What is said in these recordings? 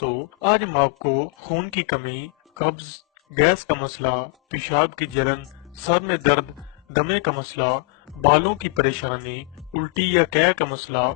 दोस्तों, आज हम आपको खून की कमी, कब्ज, गैस का मसला, पेशाब की जलन, सर में दर्द, दमे का मसला, बालों की परेशानी, उल्टी या कैं का मसला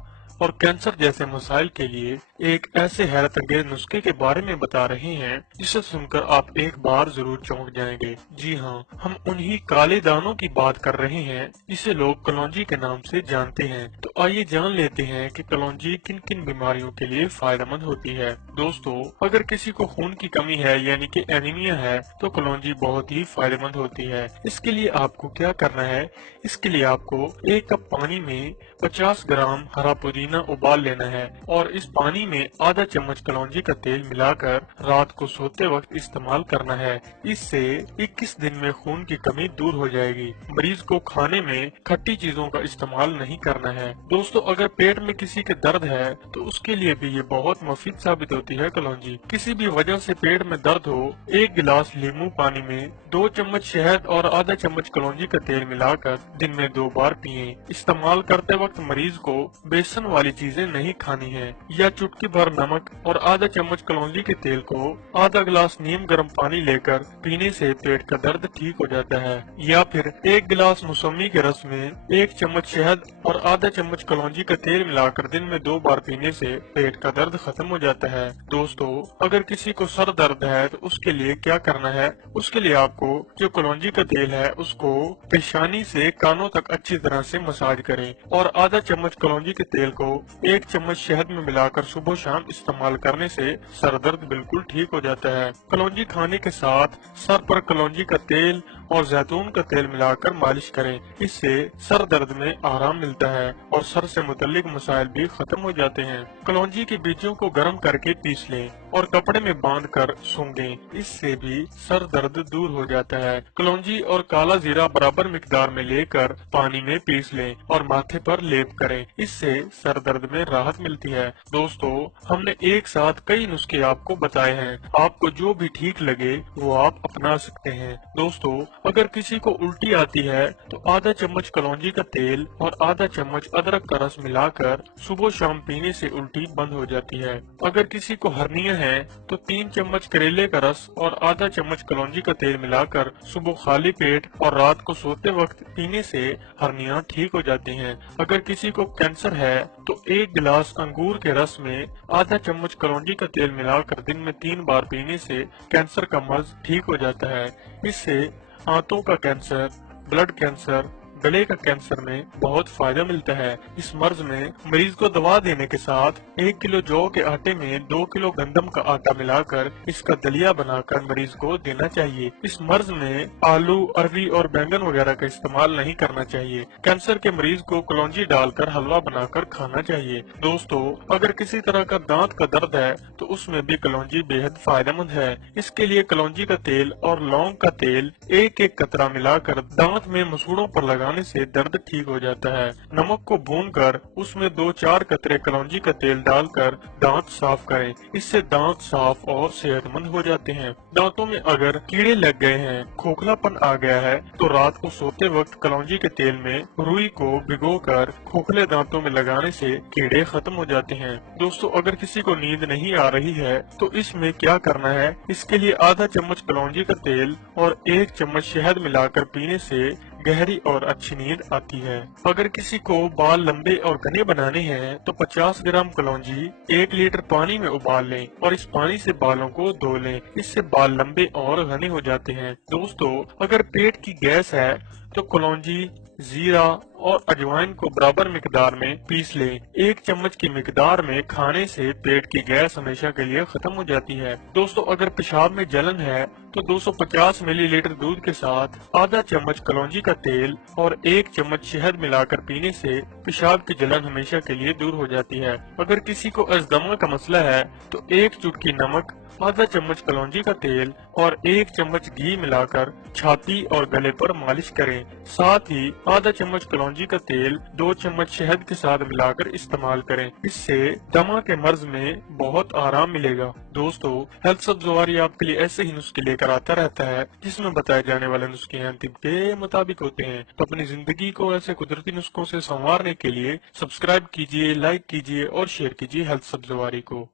और कैंसर जैसे मसाइल के लिए एक ऐसे हैरत अंगेज नुस्खे के बारे में बता रहे हैं जिसे सुनकर आप एक बार जरूर चौंक जाएंगे। जी हाँ, हम उन्हीं काले दानों की बात कर रहे हैं जिसे लोग कलौंजी के नाम से जानते हैं। तो आइए जान लेते हैं कि कलौंजी किन किन बीमारियों के लिए फायदेमंद होती है। दोस्तों, अगर किसी को खून की कमी है यानी कि एनीमिया है तो कलौंजी बहुत ही फायदेमंद होती है। इसके लिए आपको क्या करना है? इसके लिए आपको 1 कप पानी में 50 ग्राम हरा पुदीना उबाल लेना है और इस पानी में आधा चम्मच कलौंजी का तेल मिलाकर रात को सोते वक्त इस्तेमाल करना है। इससे 21 दिन में खून की कमी दूर हो जाएगी। मरीज को खाने में खट्टी चीजों का इस्तेमाल नहीं करना है। दोस्तों, अगर पेट में किसी के दर्द है तो उसके लिए भी ये बहुत मुफीद साबित होती है कलौंजी। किसी भी वजह से पेट में दर्द हो, 1 गिलास लींबू पानी में 2 चम्मच शहद और आधा चम्मच कलौंजी का तेल मिलाकर दिन में 2 बार पिएं। इस्तेमाल करते वक्त मरीज को बेसन वाली चीजें नहीं खानी है या चुटकी भर नमक और आधा चम्मच कलौंजी के तेल को आधा गिलास नीम गर्म पानी लेकर पीने से पेट का दर्द ठीक हो जाता है। या फिर 1 गिलास मौसमी के रस में 1 चम्मच शहद और आधा चम्मच कलौंजी का तेल मिलाकर दिन में 2 बार पीने से पेट का दर्द खत्म हो जाता है। दोस्तों, अगर किसी को सर दर्द है तो उसके लिए क्या करना है? उसके लिए आपको जो कलौंजी का तेल है उसको पेशानी से कानों तक अच्छी तरह से मसाज करें और आधा चम्मच कलौंजी के तेल को 1 चम्मच शहद में मिलाकर सुबह शाम इस्तेमाल करने से सर दर्द बिल्कुल ठीक हो जाता है। कलौंजी खाने के साथ सर पर कलौंजी का तेल और जैतून का तेल मिलाकर मालिश करें। इससे सर दर्द में आराम मिलता है और सर से मुतल्लिक मसाइल भी खत्म हो जाते हैं। कलौंजी के बीजों को गर्म करके पीस लें और कपड़े में बांध कर सूंघें। इससे भी सर दर्द दूर हो जाता है। कलौंजी और काला जीरा बराबर मिकदार में लेकर पानी में पीस लें और माथे पर लेप करें। इससे सर दर्द में राहत मिलती है। दोस्तों, हमने एक साथ कई नुस्खे आपको बताए हैं। आपको जो भी ठीक लगे वो आप अपना सकते हैं। दोस्तों, अगर किसी को उल्टी आती है तो आधा चम्मच कलौंजी का तेल और आधा चम्मच अदरक का रस मिलाकर सुबह शाम पीने से उल्टी बंद हो जाती है। अगर किसी को हर्निया है तो 3 चम्मच करेले का रस और आधा चम्मच कलौंजी का तेल मिलाकर सुबह खाली पेट और रात को सोते वक्त पीने से हर्निया ठीक हो जाती हैं। अगर किसी को कैंसर है तो 1 गिलास अंगूर के रस में आधा चम्मच कलौंजी का तेल मिलाकर दिन में 3 बार पीने से कैंसर का मर्ज ठीक हो जाता है। इससे आंतों का कैंसर, ब्लड कैंसर, गले का कैंसर में बहुत फायदा मिलता है। इस मर्ज में मरीज को दवा देने के साथ 1 किलो जौ के आटे में 2 किलो गंदम का आटा मिलाकर इसका दलिया बनाकर मरीज को देना चाहिए। इस मर्ज में आलू, अरबी और बैंगन वगैरह का इस्तेमाल नहीं करना चाहिए। कैंसर के मरीज को कलौंजी डालकर हलवा बनाकर खाना चाहिए। दोस्तों, अगर किसी तरह का दांत का दर्द है तो उसमें भी कलौंजी बेहद फायदेमंद है। इसके लिए कलौंजी का तेल और लौंग का तेल 1-1 कतरा मिलाकर दांत में मसूड़ों पर लगाने से दर्द ठीक हो जाता है। नमक को भूनकर उसमें 2-4 कतरे कलौंजी का तेल डालकर दांत साफ करें। इससे दांत साफ और सेहतमंद हो जाते हैं। दांतों में अगर कीड़े लग गए हैं, खोखलापन आ गया है तो रात को सोते वक्त कलौंजी के तेल में रुई को भिगोकर खोखले दांतों में लगाने से कीड़े खत्म हो जाते हैं। दोस्तों, अगर किसी को नींद नहीं आ रही है तो इसमें क्या करना है? इसके लिए आधा चम्मच कलौंजी का तेल और 1 चम्मच शहद मिलाकर पीने से गहरी और अच्छी नींद आती है। अगर किसी को बाल लंबे और घने बनाने हैं तो 50 ग्राम कलौंजी 1 लीटर पानी में उबाल लें और इस पानी से बालों को धो लें। इससे बाल लंबे और घने हो जाते हैं। दोस्तों, अगर पेट की गैस है तो कलौंजी, जीरा और अजवाइन को बराबर मिकदार में पीस लें। 1 चम्मच की मिकदार में खाने से पेट की गैस हमेशा के लिए खत्म हो जाती है। दोस्तों, अगर पेशाब में जलन है तो 250 मिलीलीटर दूध के साथ आधा चम्मच कलौंजी का तेल और 1 चम्मच शहद मिलाकर पीने से पेशाब की जलन हमेशा के लिए दूर हो जाती है। अगर किसी को अस्थमा का मसला है तो 1 चुटकी नमक, आधा चम्मच कलौंजी का तेल और 1 चम्मच घी मिलाकर छाती और गले पर मालिश करें। साथ ही आधा चम्मच कलौंजी का तेल 2 चम्मच शहद के साथ मिलाकर इस्तेमाल करें। इससे दमा के मर्ज में बहुत आराम मिलेगा। दोस्तों, हेल्थ सब्ज़वारी आपके लिए ऐसे ही नुस्खे लेकर आता रहता है जिसमें बताए जाने वाले नुस्खे हैं तिब के मुताबिक होते हैं। तो अपनी जिंदगी को ऐसे कुदरती नुस्खों से संवारने के लिए सब्सक्राइब कीजिए, लाइक कीजिए और शेयर कीजिए हेल्थ सब्ज़वारी को।